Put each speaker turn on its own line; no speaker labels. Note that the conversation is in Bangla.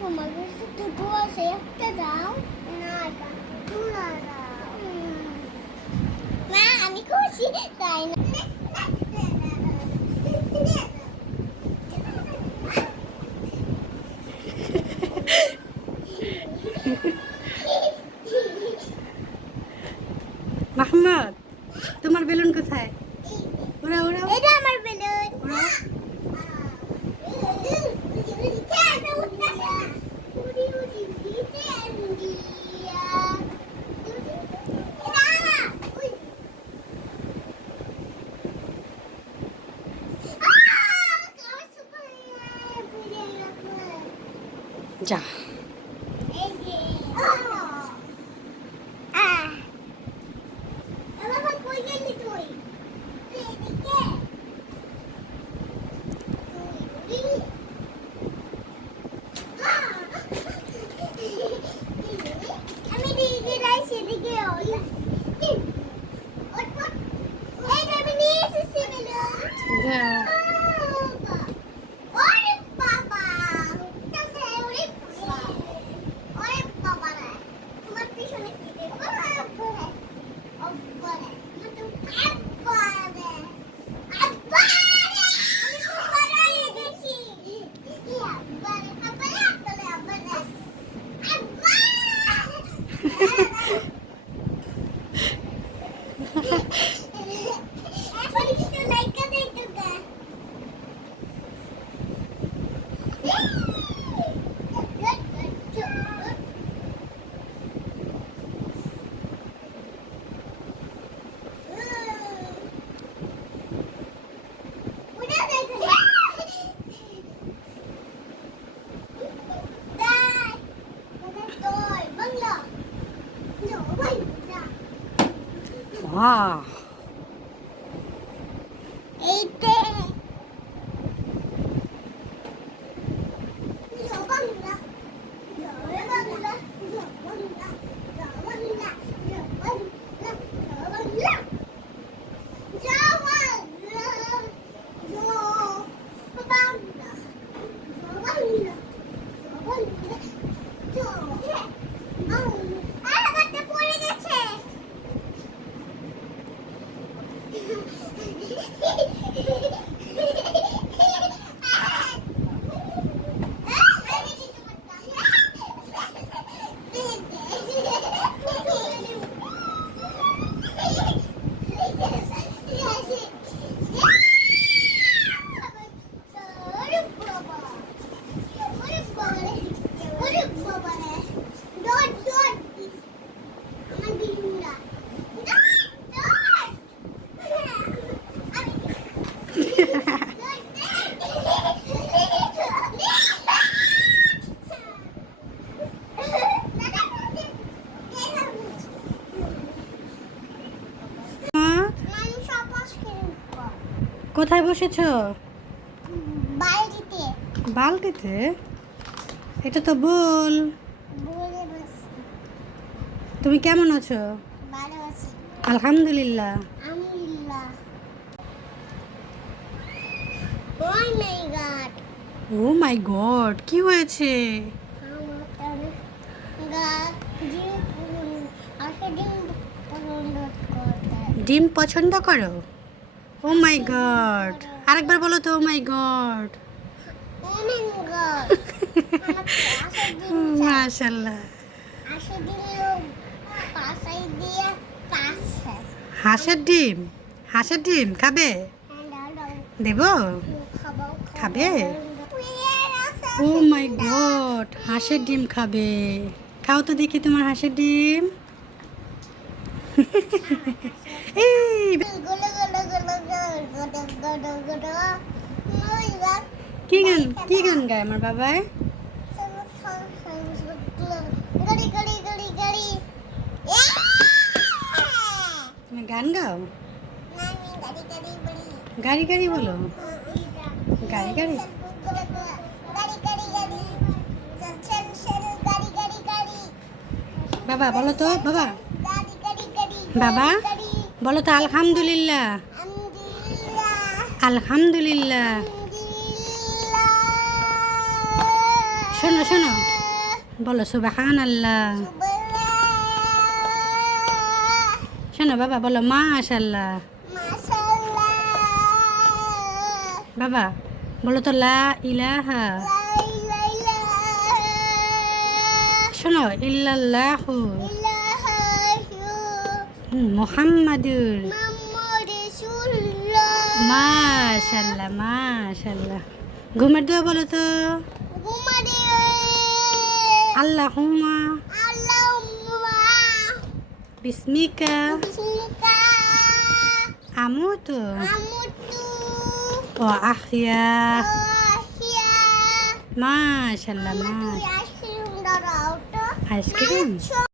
তোমার কাছে দুটো আছে একটা দাও না দুটো দাও মা আমি খুশি তাই না
মাহমদ তোমার বেলুন কোথায়? ওরা ওরা।
এটা আমার বেলুন।
ওরা।
Trà.
বাহ
এইতে
কোথায় বসেছো?
বাড়িতে
বালতিতে? এটা তো বল। তুমি কেমন আছো?
ভালো আছি।
আলহামদুলিল্লাহ। Oh my god. কি হয়েছে?
ডিম পছন্দ
করো? ও মাই গড আরেকবার বলো তো ও মাই গড হাঁসের ডিম? হাঁসের ডিম খাবে? দেব?
খাবে?
ও মাই গড হাঁসের ডিম খাবে। খাও তো দেখি তোমার হাঁসের ডিম। কি গান কি গান গায় আমার বাবাই?
গড়ি গড়ি গড়ি গড়ি
তুমি গান গাও?
গড়ি গড়ি বড়ি
গাড়ি গাড়ি বলো। গাড়ি গাড়ি। বাবা বলো তো বাবা। বাবা? বলো তো আলহামদুলিল্লাহ।
আলহামদুলিল্লাহ। শোনো শোনো। বলো সুবাহান আল্লাহ শোনো বাবা, বলো মাশাল্লাহ বাবা, বলো তো লা ইলাহা। শোনো, ইল্লাল্লাহু। মুহাম্মাদুর। মাশাল্লাহ মাশাল্লাহ ঘুমের দোয়া বলো তো। আল্লাহুমা বিসমিকা। আমুতু। ও আহিয়া। মাশাল্লাহ মাশ আইসক্রিম?